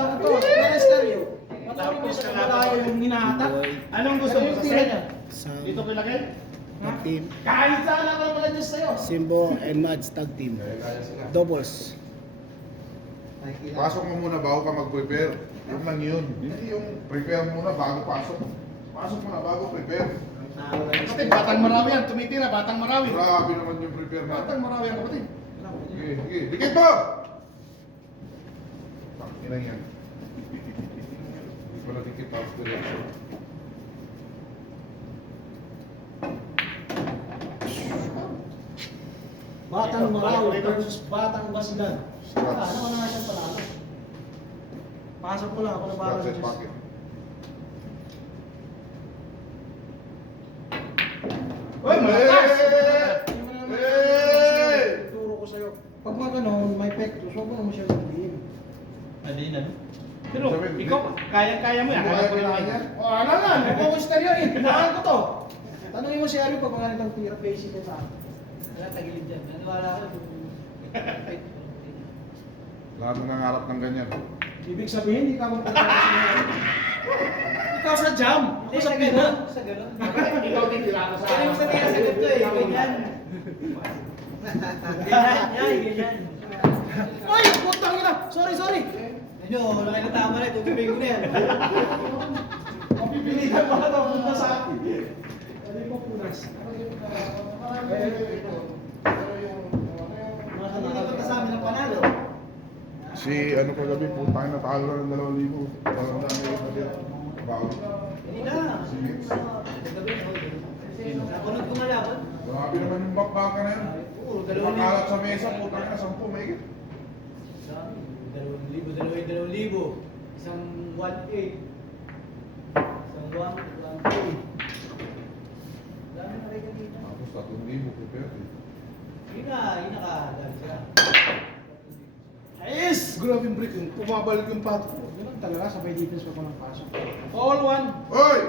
ito. May stereo. Tapos ka malayo yung hinahata. Anong gusto mo sa set? Sa Dito ko ilagay? tag team. Kahit saan ako pala dyan sa'yo. Simbo and Mads tag team. Doubles. Pasok mo muna bago ka mag-prepare. Yun lang yun. Hindi yung prepare muna bago pasok. Pasok muna bago prepare. Kapatid, Batang Marawi yan. Tumitira, Batang Marawi. Grabe naman yung prepare natin. Batang Marawi yan, kapatid. Sige, sige. Dikit mo! Ina yan. Hindi pala dikit tapos diretso. Batang Marawi versus Batang Basilan. Ano ko na nga siyang panalo. Pasok ko lang ako na parang Scratch and pocket. Uy, malakas! Hey! Turo ko sa'yo. Pag mga ganon, may pektos, huwag mo naman siya sabihin. Adin, ano? Pero ikaw, kaya-kaya mo yan. Kaya ko lang yan. O ano nga, nag-focus stereo eh. Pinahan ko to. Tanungin mo si Ari pag mga nitong tira basic ko sa akin. Wala, tagilid dyan. Naniwala ka. Lahat ng nangarap ng ganyan. Ibig sabihin, hindi ka magpapalala sa mga. Ikaw sa jam. Ako sa pina. Sa gano'n. Ikaw din tira ko sa Kaya yung sa tira sagot ko eh. Ganyan. Ganyan, ganyan. Ay, putang ina. Sorry, sorry. Ano, laki na tama na. Tutubig ko na yan. Mapipilitan pa ito punta sa akin. Ano yung punas? Hindi ka kasama ng panalo. Si ano kagabi, putang natalo na ng 2,000. Parang dami yung natin. Bago. Hindi na. Kagabi na hold. Napunod ko malaban. Grabe naman yung bakbaka na yan. Oo, dalawang libo. Makalat sa mesa, putang na 10 may higit. Dami. 2,000. Isang 1.8. Isang 1.8. Dami na rin kanina. Tapos 3,000 prepare. Yun na dahil siya. Ayos! Grabe yung break yun. Pumabalik yung pato ko. Ganun talaga, sabay defense pa ko ng pasok. All one. Hoy!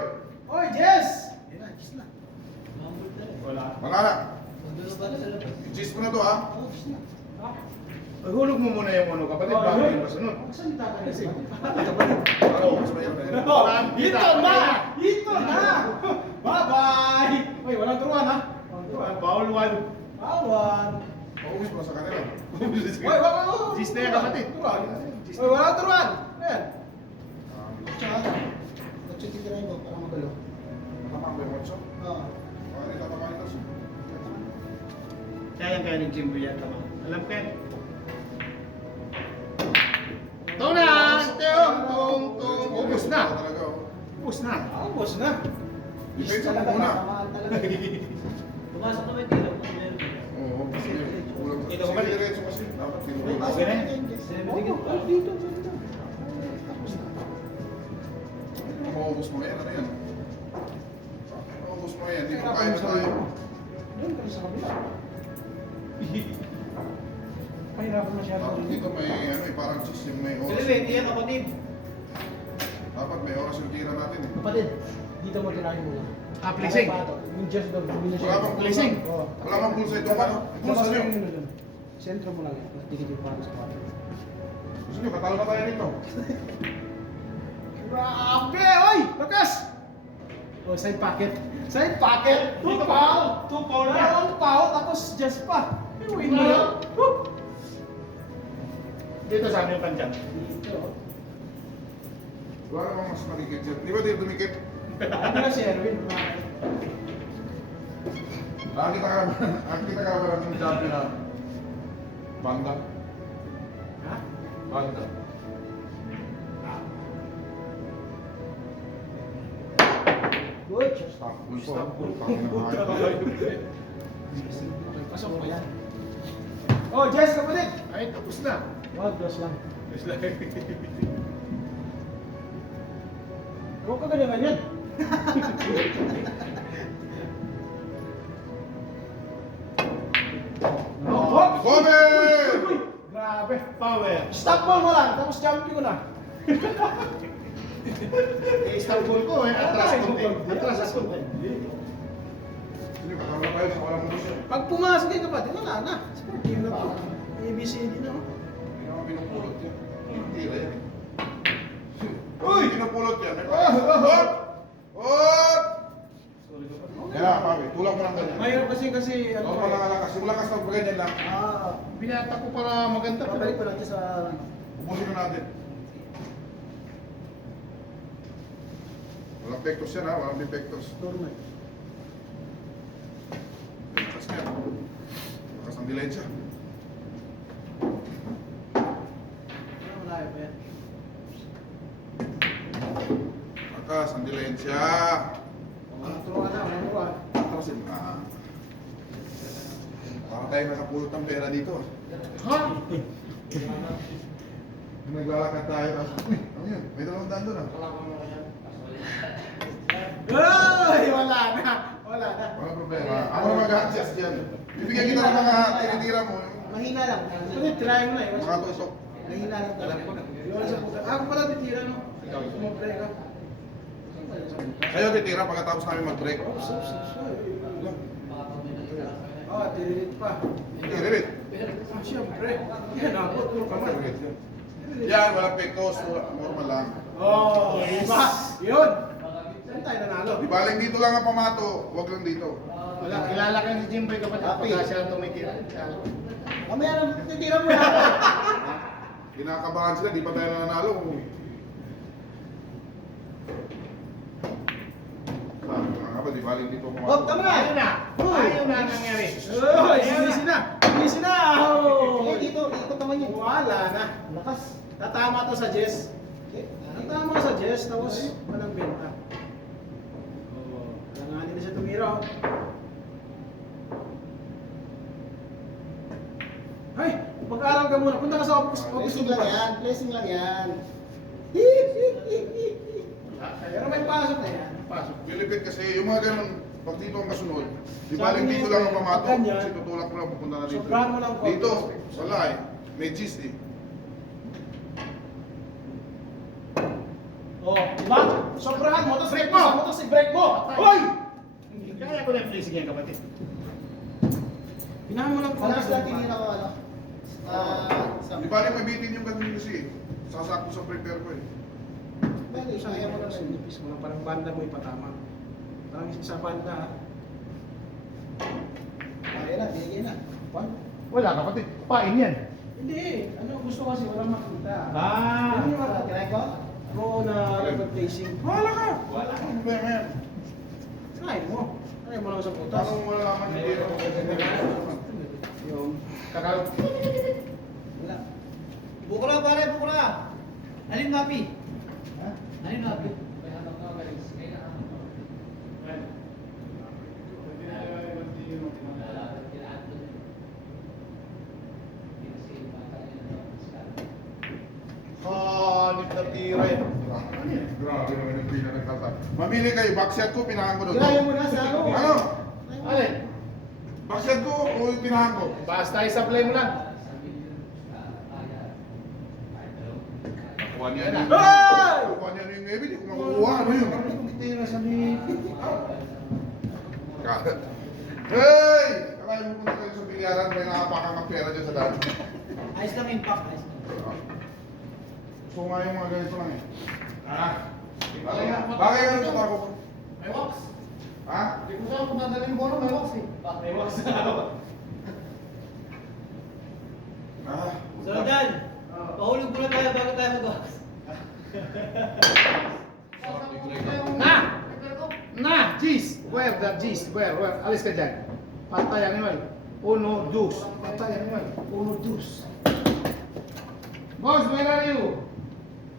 Oy, Jess! Yan na, Jess na. Mambul talaga. Wala. Wala na. Nandun pa na sa labas. I-cheese mo na to ha. Oh, Jess na. Ah, Hulog mo muna yung ano, kapatid. Bago yung masunod. magsalita ka kasi. Ano, mas mayroon na yan. Ito na! Ito na! Bye-bye! Uy, walang turuan ha? Walang turuan. Bawal one. Bawal. Paubos mo na sa kanila. Uy, wala ko. Gis na yan, kapatid. Turuan. Uy, walang turuan. Ayan. Ah, Tsaka, nagtititirahin ko para magalo. Tama ba yung watso? Oo. Hindi tatama ito. Kaya ni Jimbo yan, tama. Alam ko yan. Tunas! Tung! Ubus na! Talaga, oh. Ubus na! Ah, boss na. Defense Talaga, mo muna. tamaan talaga. Pumasok naman dito. Kung meron. Oo, kasi kulang. Ito ko ba? Diretso kasi. Dapat tinulog. Okay na yan. Oo, dito, dito. Tapos na. Maubos mo yan, ano yan? Maubos mo yan, dito Kaya kaya na tayo. Doon ka sa kabila. Pahirapan masyado. Dapat dito may ano eh, parang cheese yung may oras. Kailan, hindi yan kapatid. Dapat may oras yung tira natin eh. Kapatid, dito mo tirahin muna. Ah, placing. Yung just dog, hindi na siya. Wala bang Placing. Oo. Wala bang bulsa itong ano? Bulsa Labas nyo. yung dun. Sentro mo lang yan. Dikit yung para sa kwarto. Gusto nyo, katalo na tayo rito. Grabe! Oy! Lakas! Oh, side pocket. Side pocket! Dito Tupaw! Tupaw na. Dalawang pao, tapos just pa. Inuwi mo yun. Dito sa amin yung kantyan. Dito. Wala namang mas marikit dyan. Di ba dito dumikit? Ano na si Erwin? Nakakita ka ba ng champion na banda? Ha? Banda. Good. Istanbul po. Istanbul. Pasok mo yan. Oh, Jess, kapatid! Ay, tapos na. Wag, dos lang. It's like... Huwag ka ganyan ganyan. Oh, Kobe! Uy, grabe. Power. Stop mo lang, tapos jumping ko na. Eh, Istanbul ko eh. Atras konti. Atras as konti. Sige, katalo na tayo sa walang bulsa. Pag pumasok kayo kapatid, wala na. Sport team na to. ABCD na. Oh. Hindi naman pinupulot yan. Tira yan eh. pumupulot yan. May hop! Hop! Yan na, papi. Tulak mo lang ganyan. Mahirap kasi ano. Normal lang alakas. Yung lakas na ganyan lang. Binata ko para maganda. Babalik ko natin sa Ubusin na natin. Walang pectus yan ha, walang defectus. normal. Lakas niya. Lakas ng dilensya. Malayo pa yan. Lakas ng dilensya. Turuan na, turuan. Atrasin na. Para tayo nakapulot ng pera dito. Ha? Yung naglalakad tayo. Uy, ano yun? May dalawang daan doon ah. Ay, wala na. Wala na. Walang problema. Ako na mag-adjust dyan. Bibigyan kita ng mga tinitira mo. Mahina lang. Pwede, try mo na. Mga tusok. Mahina lang talaga. Iwan sa puta. Ako pala titira, no? Sumobra ka. Kayo titira pagkatapos namin mag-break. Oops, oops, oops. Oh, tiririt pa. Tiririt. Ah, siyempre. Yan, abot mo kamay. Yan, walang pectus. Normal lang. Oh, diba? Yun. Saan tayo nanalo? Di baling dito lang ang pamato. Huwag lang dito. Wala, kilala ka si Jimboy kapatid. Pagka siya tumitira. Mamaya na titira mo yan. Kinakabahan sila, di pa tayo nanalo. Sabi ko nga ba, di baling dito ang Oh, tama na. Ayaw na. Ayaw na ang nangyari. Oh, easy na. Easy na. Oh. Dito, ikot naman yun. Wala na. Lakas. Tatama to sa Jess. Tatama sa Jess, tapos walang benta. Oh, langanin na siya tumira. oh. Ay, mag-aaral ka muna. Punta ka sa office. Blessing lang yan. Blessing lang yan. Pero may pasok na yan. Pasok. Pilipit kasi yung mga ganun, pag dito ang kasunod, di Sabi baling niya, dito lang ang pamato. ganyan. Kasi tutulak mo lang, pupunta na dito. Sobrahan mo lang konti. Dito, wala eh. May gist eh. Oh, diba? Sobrahan mo, tapos break mo! Hoy! Kaya ko na yung blessing yan kapatid. Pinahan mo lang Malakas lang tinira ko ano. Di baling may bitin yung ganun kasi. Sasakto sa prepare ko eh. Pwede, Isang kaya mo na rin. nipis mo lang, parang banda mo ipatama. Parang isa banda ha. Kaya na, binigyan na. Wala kapatid. Pain yan. Hindi, ano gusto kasi walang makita. Ah. Ano yung mga Try ko? mo na replacing? Wala ka! Wala kang problema yan. Try mo. Try mo lang sa putas. Parang wala naman hindi ako. Yung Kakalo. Wala. Bukula pare, bukula. Alin mapi? Ha? Alin mapi? Hanip na tira yan. Grabe naman yung pinanagtata. Mamili kayo, backshot ko, pinahan ko doon. Gaya mo na sa ano. Ano? Alin? Backshot ko o yung pinahan ko? Basta i-supply mo lang. Nakuha niya yung... Hey! Nakuha niya yung Ebi, di ko makukuha. Ano yun? tira sa ni... Kalat. Hey! Kakain mo punta kayo sa bilyaran, may nakapakang ang pera dyan sa daan. Ayos lang impact. Ayos lang. So nga yung mga ganito lang eh. Bagay ka sa tako ko. May wax. Ha? Hindi ko saan kung madaling bono, may wax eh. May wax. Ah. So Dan, pahulog muna tayo bago tayo mag-wax. Na! Na! Cheese! Where the cheese? Where? Alis ka dyan. Patay animal. Uno, dos. Patay animal. Uno, dos. Boss, where are you?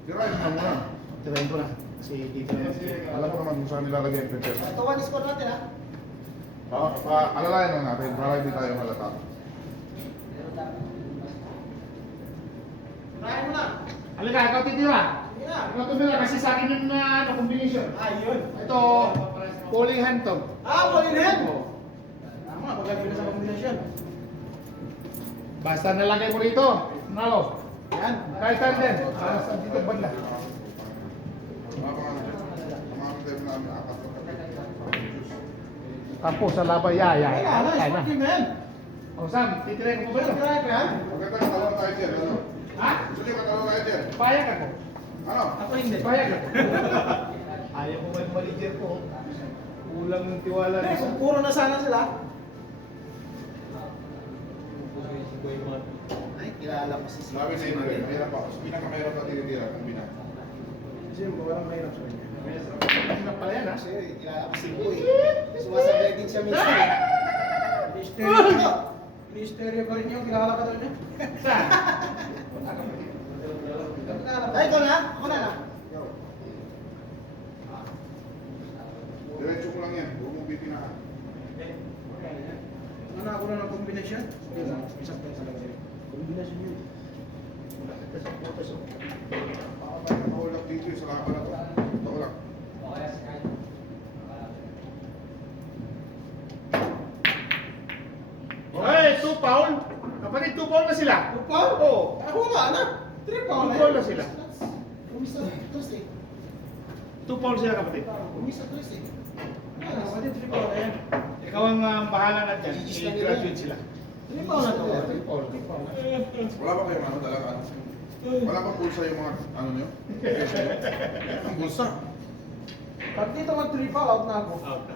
Tirahin mo muna. Tirahin ko na. Kasi dito na yun. Alam ko naman kung saan nilalagay ang prepare. Ito one score natin ha. Alalayan lang natin para hindi tayo malata. Try mo na. Halika, ikaw titira. Sige na. Ikaw tumira kasi sa akin yung combination. Ayun. Ito, pulling hand to. Paulit hen! Oh. Tama, magaling na sa kombinasyon. Basta nalagay mo rito. Nalo. Yan. Kahit saan din. Sa dito banda. Mga apat. Tapos sa labay, ya. Kaya na, Kaya na. sporting na yan. O Sam, titirahin ko ba ito? Try ko yan. Maganda katalong tayo dyan. Ano? Ha? Gusto niyo katalong tayo dyan? Payag ako. Ano? Ako hindi. Payag ka. Ayaw ko may manager ko. Kulang ng tiwala Hindi, niya. kung puro na sana sila. Ay, kilala ko si Sir. Sabi sa inyo, mahirap ako. Pinakamahirap na tinitira kung bina. Kasi walang mahirap sa kanya. Hirap pala yan ha. Kasi kilala ko si Boy. Sumasablay din siya minsan. Ministeryo. Ministeryo pa rin yung kilala ka daw niya. Saan? Ay, ikaw na? Ako na lang. Diretso mo lang yan. Huwag mong pipinahan. Ano ako na ng kombinasyon? Hindi lang, isang pesa lang sa'yo. Kombinasyon yun. Baka may nakahulak dito yung sa laban na to. Ito lang. Ay, 2 foul. Kapatid, 2 foul na sila. Upaw? Oo. Ako wala na. Tripaw na 2 foul yun. na sila. Umisa, tres eh. 2 foul sila kapatid. Umisa, tres eh. Ano, pwede tripaw na yan. Ikaw ang bahala na dyan. Gigis na nila. I-graduate sila. Tripaw na to. Tripaw. Tripaw na. Wala ba kayong ano talaga? Wala bang pulsa yung mga ano nyo? Ang pulsa. Pag dito mag-tripaw, out na ako. Out na.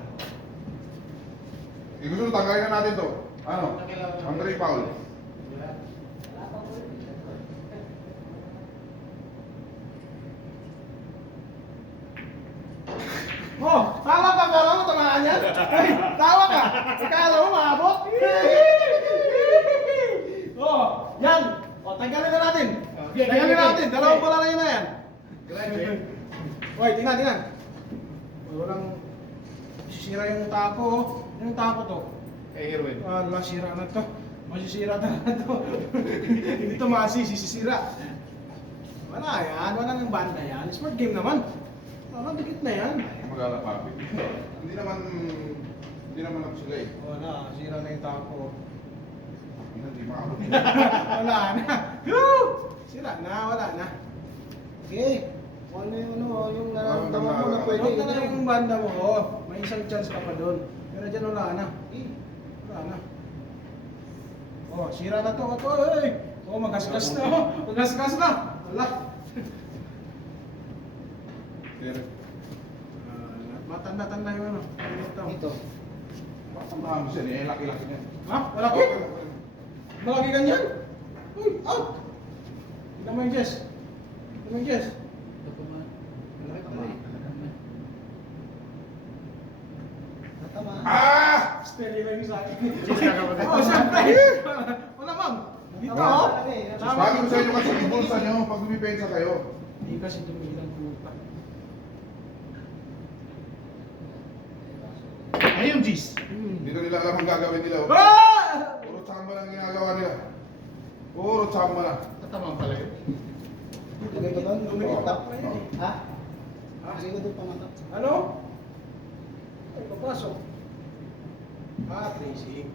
Gusto tanggalin na natin to. Ano? Ang 3 foul. Oh, tawa ka, kala mo tamaan yan? Ay, tawa ka! Ikala mo maabot? Oh, yan! O, tanggalin na natin! Tanggalin na natin! Dalawang pala na yun na yan! Graduate. Hoy, tingnan, tingnan! Walang sisira yung tapo, oh. Yung tapo to. Kay Irwin. Wala, sira na to. Masisira na to. Hindi to masisira. Wala yan, wala nang banda yan. Smart game naman. Wala, dikit na yan. Magala papi. Hindi naman ako sila eh. Wala, sira na yung tapo. Hindi maabot. Wala na. Woo! Sira na, wala na. Okay. Kung ano yung ano, yung nararamdaman mo na pwede. Huwag na lang yung banda mo. Oh. May isang chance ka pa doon. Pero dyan wala na. Eh, Wala na. Oh, sira na to. Ito, ay! Oh, magasgas na. Oh. Magasgas na. Wala. Pero, Matanda-tanda yung ano. Ito. Ito. matamahan mo siya eh. Laki-laki niya. Ha? Malaki? Malaki ganyan? Uy, out! Tignan mo yung Jess. Tignan mo yung Jess. Malaki pa eh. Natamaan. Ah! Steady lang yung sa akin. Cheers na kapatid. Oh, siyempre. Wala, ma'am. Dito, oh. Sabi ko sa inyo kasi yung bulsa nyo pag bumipensa kayo. Hindi kasi tumilang puta. Ayun, Gis. Dito nila alam ang gagawin nila. Oh. Ah! Puro tsamba lang ginagawa nila. Puro tsamba lang. Tatamang pala yun. Lagay ko doon. Lumikitap na yun eh. Ha? Ha? Lagay ko doon pamatap. Ano? Ay, papasok. Ah, tracing.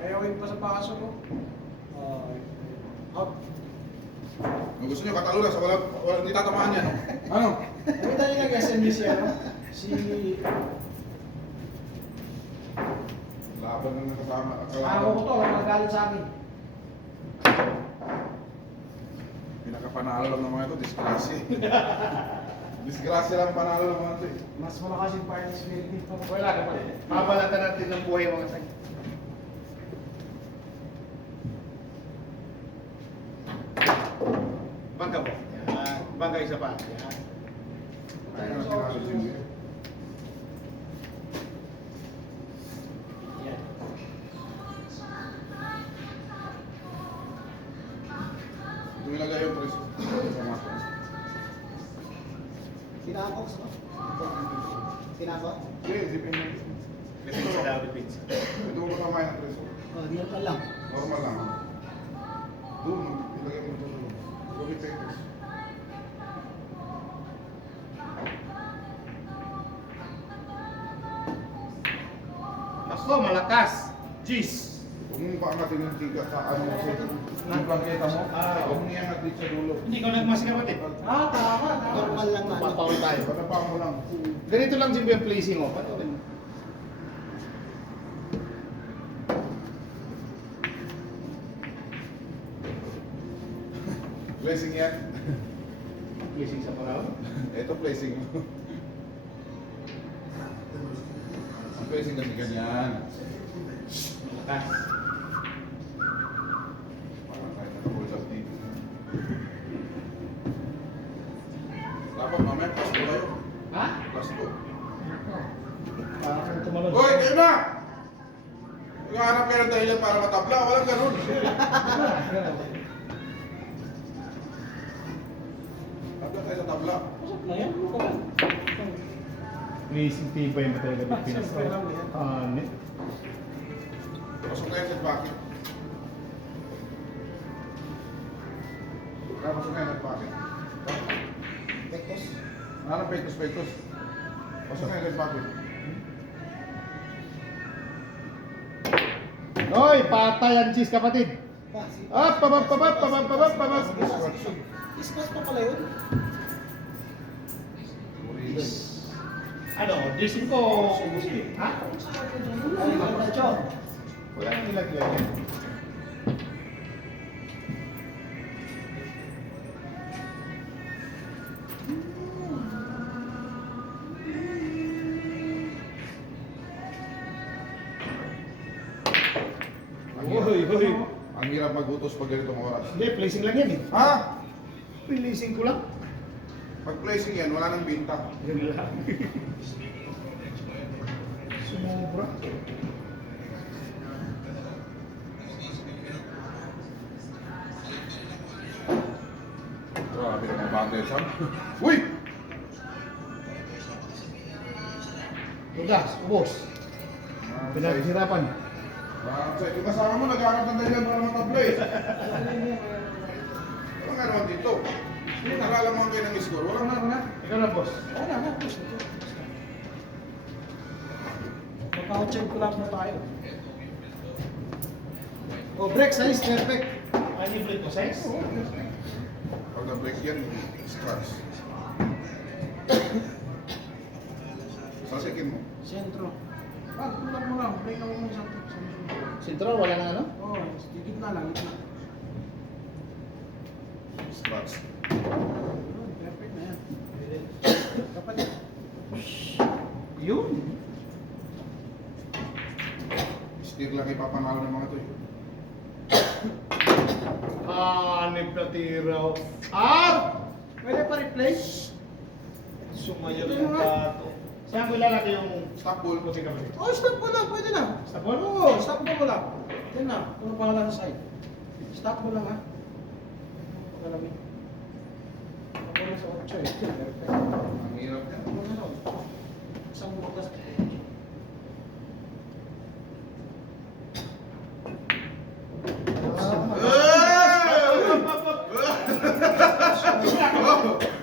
Ayaw yung pa sa pasok mo. Out. Kung gusto nyo katalo lang sa wala hindi tatamaan yan. Ano? Ano tayo nag-SMB si ano? Si... Laban ng kasama. Ako ko to, nagalit sa akin. Pinakapanalo lang ng mga ito, disgrasya. Disgrasya lang panalo ng mga ito eh. Mas malakas yung party spirit dito. Wala kapatid. Mabalatan natin ng buhay mga tag. Bangga mo. Yan. Bangga isa pa. Yan. Ayun ang sinalo si Jimmy. Yan. Ito nilagay yung preso. Sa mata. Sinakok sa Sinakok? Okay, zipin mo. Kasi sa David Pins. Ito mo kasama yung preso. Oh, normal lang. Normal lang. Doon, ilagay mo doon. Ruby papers. Ako, malakas. Gis. Huwag mong paangatin yung tiga sa ano mo sa yung bangketa mo. Huwag mong iangat dito sa dulo. Hindi ko nagmas kapatid. Ah, tama, tama. Normal lang na. Papaul tayo. Patapa mo lang. Ganito lang Jimmy ang placing oh. Panoorin mo. Blessing yan. Placing sa paraw. Ito placing. Ang placing kasi ganyan. Lakas. Parang kahit nag-hold up dito. Dapat mamaya plus 2 kayo. Ha? Plus 2. Parang tumalon. Hoy, kayo na! Naghahanap kayo ng dahilan para matabla. Walang ganun. Tabla tayo sa tabla. Pasok na yan. Ano ka ba? Placing tibay mo talaga ng Pinas. Siyempre lang yan. Pasok na yan sa bucket. Pasok na yan sa bucket. Pektos. Ano petos? Pasok na yan sa bucket. Hoy, patay ang cheese kapatid. Up. Ispas pa pala yun. Ano, dressing ko. Ha? Ay, maganda, Chong. Wala nang nilagyan yan. Hoy. Ang hirap magutos pag ganitong oras. Hindi, placing lang yan eh. Ha? Placing ko lang. Pag placing yan, wala nang binta. Yan lang. Sumobra. Grabe na mga bagay siya. Uy! Tugas, ubos. Pinaghirapan. Yung kasama mo, naghahanap ng dahilan para matabla eh. Walang nga naman dito. Nalalaman kayo ng score. Walang nga. Ikaw na, boss. Wala na. Magka-check ko lang na tayo. Oh, break size, perfect. Ano yung break mo, size? Pag na-break yan, scratch. Sasikin mo. Sentro. Tulak mo lang. Break lang mo sa Sintro, wala na ano? Oo, digit na lang. Gitna. Scratch. Perfect na yan. Kapatid. Yun. Steer lang ipapanalo ng mga to eh. Hanip na tiraw. Ah! Pwede pa replay? Sumayaw yung bato. Saan ko ilalagay yung Stop ball. puti kapatid? Oh, stop mo lang. Pwede na. Stop ball? Oo, stop mo lang. Yan na. Kung pangalan sa side. Stop mo lang ha. Pagalamin. Ako na sa 8 eh. Perfect. Ang hirap yan. Ano? Isang bukas.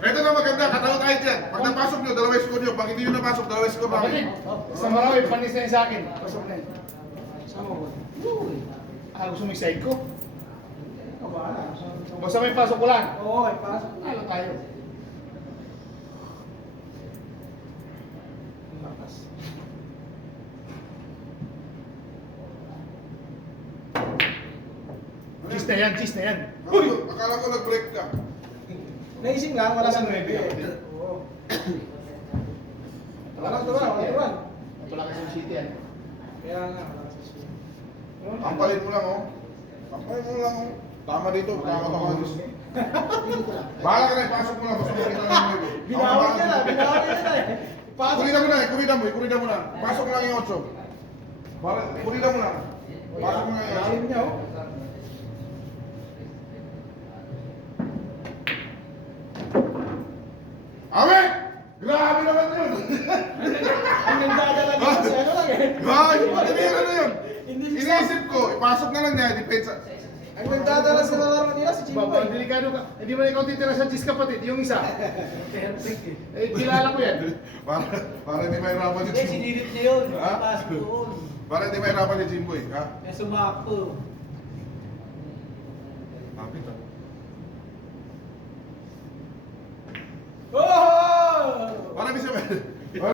Ito na maganda, katawa tayo dyan. Pag napasok nyo, dalawang score nyo. Pag hindi nyo napasok, dalawang score Kapatid, namin. isang marami, panis na yun sa akin. Pasok na yun. Sama mo. Gusto mo i-side ko? Ikaw bahala. Basta may pasok ko lang. Oo, ipasok. Talo tayo. Lakas. Cheese na yan, cheese na yan. Akala ko nag-break ka. Naising lang, wala sa 9 eh. Oo. Wala tuwan. Wala kasi yung city yan. Kaya nga, wala sa siya. Tampalin mo lang oh. Tampalin mo lang oh. Tama dito, tama ka Diyos. Bahala ka na, ipasok mo lang. Basta makita lang mo ito. Binawi niya na eh. Ipasok. Kurita mo na. Pasok mo lang yung 8. Kurita mo na. Pasok mo lang yung 8. Lalim niya oh. Awe! Grabe naman yun! Ang nagdadala niya kasi ano lang eh. Grabe, patinira na yun! Hindi Iniisip ko, ipasok na lang niya, depensa. Ang nagdadala sa laro nila si Jimbo Baba, eh. delikado ka. Hindi mo na ikaw titira sa cheese kapatid, yung isa. Perfect eh. Kilala ko yan. Para hindi mahirapan ni Hindi, Jimbo. sinilip niya yun. Ha? Pasok doon. Para hindi mahirapan ni Jimbo eh, ha? Kaya sumakto. Kapit ah. Oh! Para di siya